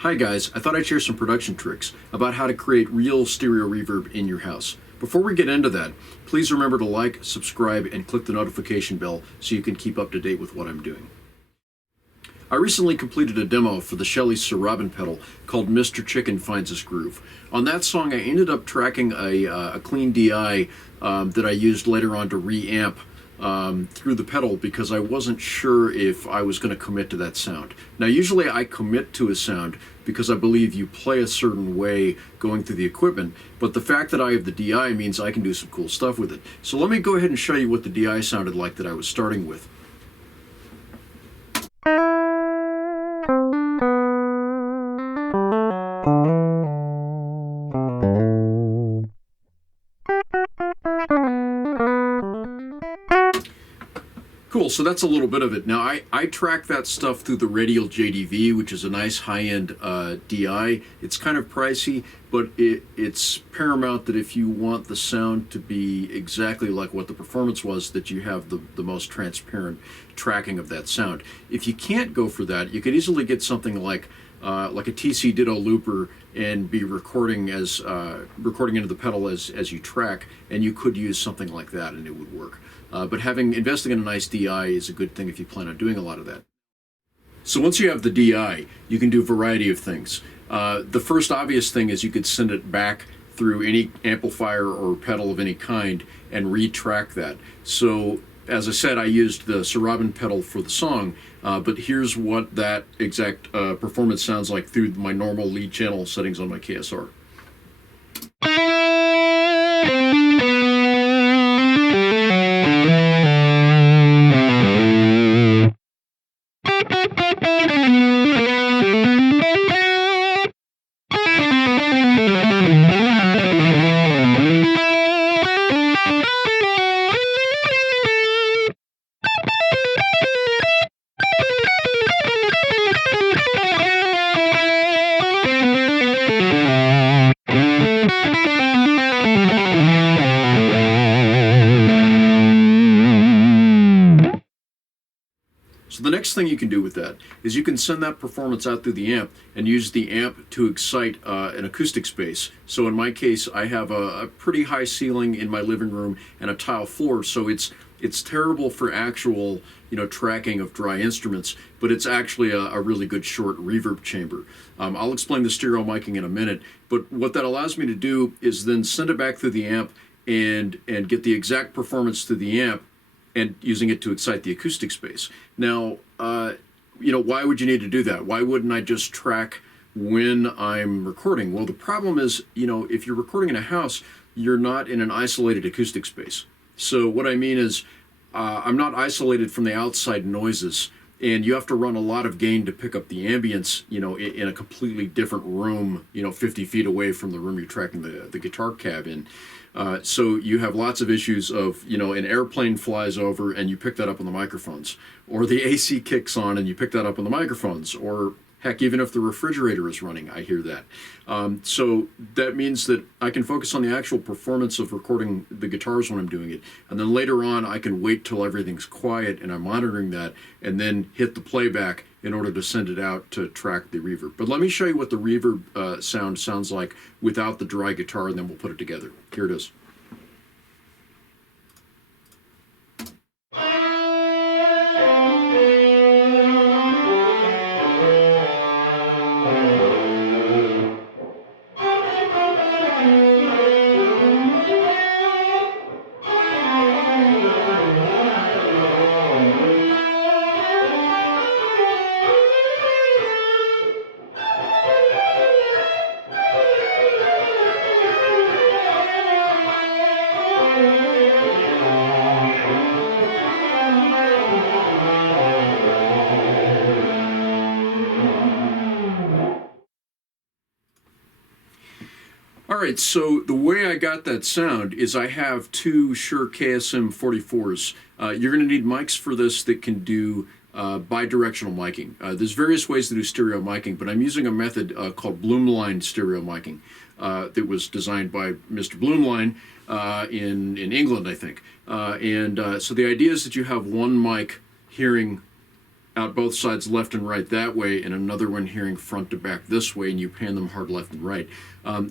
Hi guys, I thought I'd share some production tricks about how to create real stereo reverb in your house. Before we get into that, please remember to like, subscribe, and click the notification bell so you can keep up to date with what I'm doing. I recently completed a demo for the Shelly Robin pedal called Mr. Chicken Finds His Groove. On that song, I ended up tracking a clean DI that I used later on to reamp through the pedal because I wasn't sure if I was going to commit to that sound. Now, usually I commit to a sound because I believe you play a certain way going through the equipment, but the fact that I have the DI means I can do some cool stuff with it. So let me go ahead and show you what the DI sounded like that I was starting with. Cool, so that's a little bit of it. Now, I track that stuff through the Radial JDV, which is a nice high-end DI. It's kind of pricey, but it's paramount that if you want the sound to be exactly like what the performance was, that you have the most transparent tracking of that sound. If you can't go for that, you could easily get something like a TC Ditto looper and be recording into the pedal as you track, and you could use something like that and it would work. But investing in a nice DI is a good thing if you plan on doing a lot of that. So once you have the DI, you can do a variety of things. The first obvious thing is you could send it back through any amplifier or pedal of any kind and retrack that. So as I said, I used the Robin pedal for the song, but here's what that exact performance sounds like through my normal lead channel settings on my KSR. So the next thing you can do with that is you can send that performance out through the amp and use the amp to excite an acoustic space. So in my case, I have a pretty high ceiling in my living room and a tile floor, so it's terrible for actual tracking of dry instruments, but it's actually a really good short reverb chamber. I'll explain the stereo miking in a minute, but what that allows me to do is then send it back through the amp and get the exact performance through the amp and using it to excite the acoustic space. Now, why would you need to do that? Why wouldn't I just track when I'm recording? Well, the problem is, if you're recording in a house, you're not in an isolated acoustic space. So what I mean is, I'm not isolated from the outside noises, and you have to run a lot of gain to pick up the ambience, in a completely different room, 50 feet away from the room you're tracking the guitar cab in. So you have lots of issues of, an airplane flies over and you pick that up on the microphones, or the AC kicks on and you pick that up on the microphones, or heck, even if the refrigerator is running, I hear that. So that means that I can focus on the actual performance of recording the guitars when I'm doing it. And then later on, I can wait till everything's quiet and I'm monitoring that and then hit the playback in order to send it out to track the reverb. But let me show you what the reverb sounds like without the dry guitar, and then we'll put it together. Here it is. All right, so the way I got that sound is I have two Shure KSM 44s. You're going to need mics for this that can do bidirectional miking. There's various ways to do stereo miking, but I'm using a method called Blumlein stereo miking that was designed by Mr. Blumlein in England, I think. So the idea is that you have one mic hearing out both sides left and right that way, and another one hearing front to back this way, and you pan them hard left and right.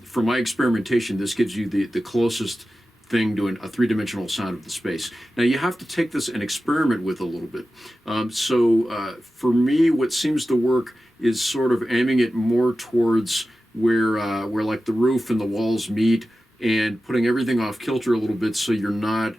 For my experimentation, this gives you the closest thing to a three-dimensional sound of the space. Now you have to take this and experiment with a little bit. For me, what seems to work is sort of aiming it more towards where like the roof and the walls meet, and putting everything off kilter a little bit so you're not,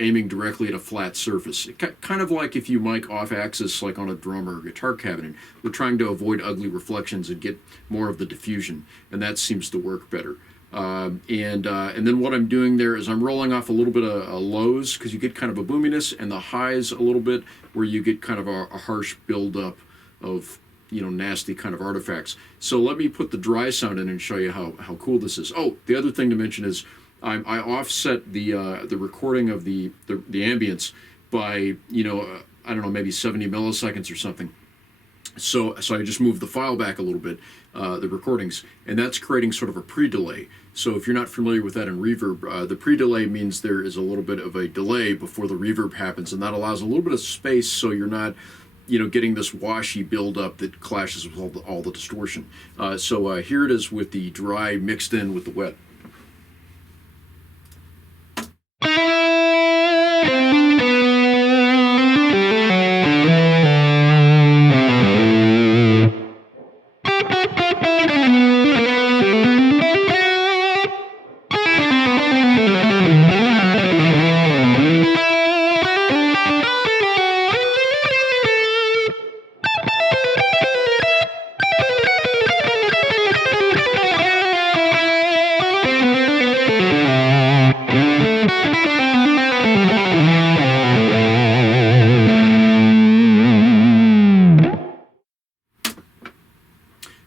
aiming directly at a flat surface. Kind of like if you mic off axis, like on a drum or a guitar cabinet. We're trying to avoid ugly reflections and get more of the diffusion, and that seems to work better. And then what I'm doing there is I'm rolling off a little bit of lows, because you get kind of a boominess, and the highs a little bit where you get kind of a harsh buildup of nasty kind of artifacts. So let me put the dry sound in and show you how cool this is. Oh, the other thing to mention is I offset the recording of the ambience by I don't know, maybe 70 milliseconds or something. So I just moved the file back a little bit, the recordings, and that's creating sort of a pre-delay. So if you're not familiar with that in Reverb, the pre-delay means there is a little bit of a delay before the reverb happens, and that allows a little bit of space so you're not getting this washy buildup that clashes with all the distortion. So here it is with the dry mixed in with the wet.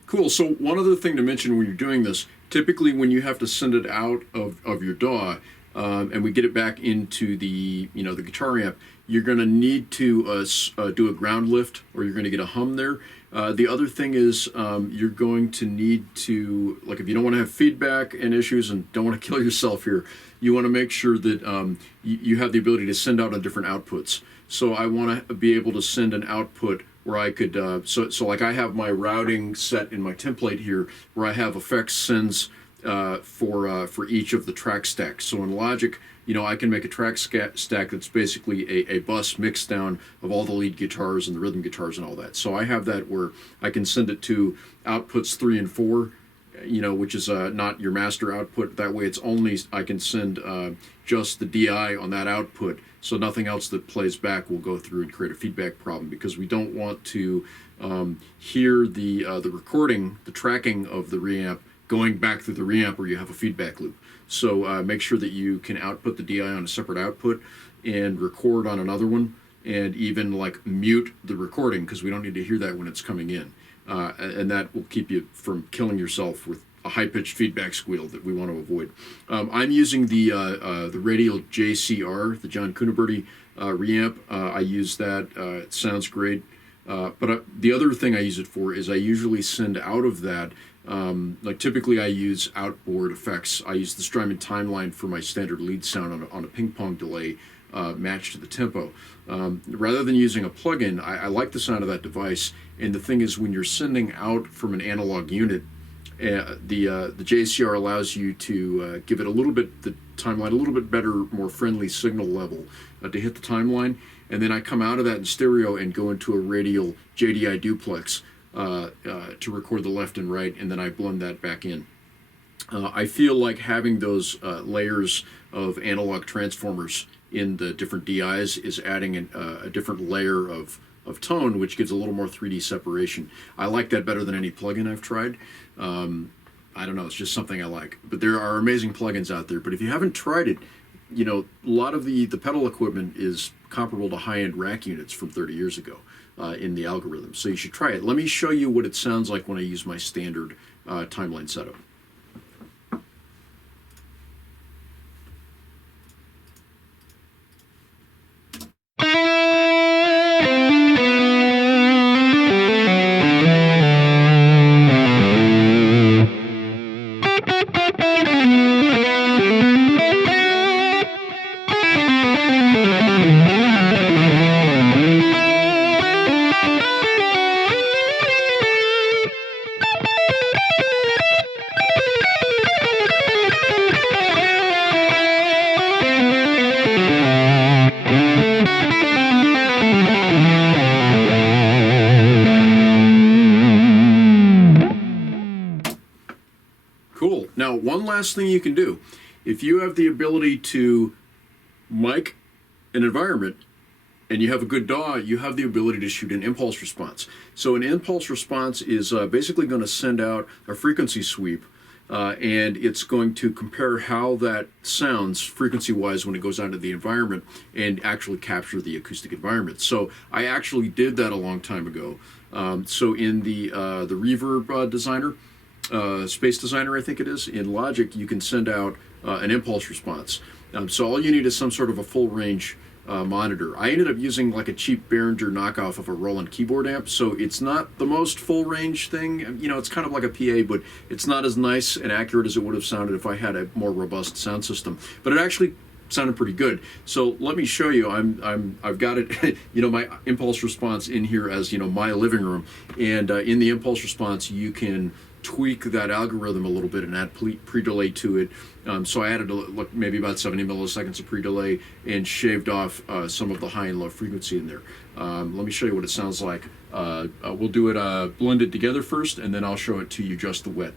Cool. So one other thing to mention when you're doing this, typically when you have to send it out of your DAW, and we get it back into the the guitar amp, you're going to need to do a ground lift, or you're going to get a hum there. The other thing is you're going to need to, like, if you don't want to have feedback and issues and don't want to kill yourself here, you want to make sure that you have the ability to send out on different outputs. So I want to be able to send an output where I could, so like I have my routing set in my template here, where I have effects sends for each of the track stacks. So in Logic, I can make a track stack that's basically a bus mix down of all the lead guitars and the rhythm guitars and all that. So I have that where I can send it to outputs 3 and 4, which is not your master output. That way it's only, I can send just the DI on that output, so nothing else that plays back will go through and create a feedback problem, because we don't want to hear the recording, the tracking of the reamp going back through the reamp where you have a feedback loop. So make sure that you can output the DI on a separate output and record on another one, and even like mute the recording, because we don't need to hear that when it's coming in. And that will keep you from killing yourself with a high-pitched feedback squeal that we want to avoid. I'm using the Radial JCR, the John Cuniberti reamp. I use that. It sounds great. But the other thing I use it for is I usually send out of that, like typically I use outboard effects. I use the Strymon timeline for my standard lead sound on a ping pong delay matched to the tempo. Rather than using a plugin, I like the sound of that device. And the thing is, when you're sending out from an analog unit, the JCR allows you to give it the timeline a little bit better, more friendly signal level to hit the timeline. And then I come out of that in stereo and go into a radial JDI duplex to record the left and right, and then I blend that back in. I feel like having those layers of analog transformers in the different DIs is adding a different layer of tone, which gives a little more 3D separation. I like that better than any plugin I've tried. I don't know, it's just something I like. But there are amazing plugins out there. But if you haven't tried it, a lot of the pedal equipment is comparable to high-end rack units from 30 years ago in the algorithm. So you should try it. Let me show you what it sounds like when I use my standard timeline setup. last thing you can do. If you have the ability to mic an environment and you have a good DAW, you have the ability to shoot an impulse response. So an impulse response is basically going to send out a frequency sweep, and it's going to compare how that sounds frequency-wise when it goes out into the environment and actually capture the acoustic environment. So I actually did that a long time ago. So in the Reverb designer, Space Designer, I think it is, in Logic, you can send out an impulse response. So all you need is some sort of a full range monitor. I ended up using like a cheap Behringer knockoff of a Roland keyboard amp, so it's not the most full range thing. You know, it's kind of like a PA, but it's not as nice and accurate as it would have sounded if I had a more robust sound system. But it actually sounded pretty good. So let me show you. I've got it, you know, my impulse response in here as, you know, my living room, and in the impulse response you can tweak that algorithm a little bit and add pre-delay to it. So I added maybe about 70 milliseconds of pre-delay and shaved off some of the high and low frequency in there. Let me show you what it sounds like. We'll do it blended together first, and then I'll show it to you just the wet.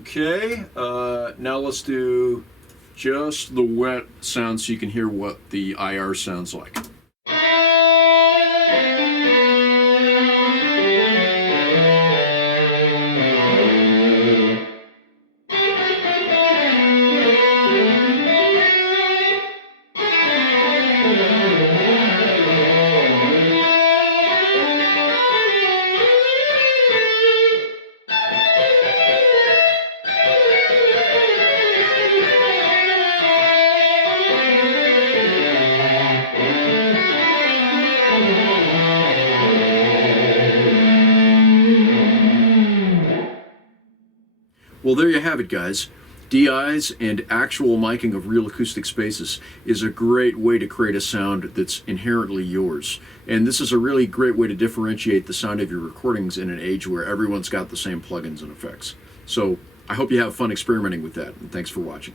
Okay, now let's do just the wet sound so you can hear what the IR sounds like. Well, there you have it, guys. DIs and actual miking of real acoustic spaces is a great way to create a sound that's inherently yours. And this is a really great way to differentiate the sound of your recordings in an age where everyone's got the same plugins and effects. So I hope you have fun experimenting with that, and thanks for watching.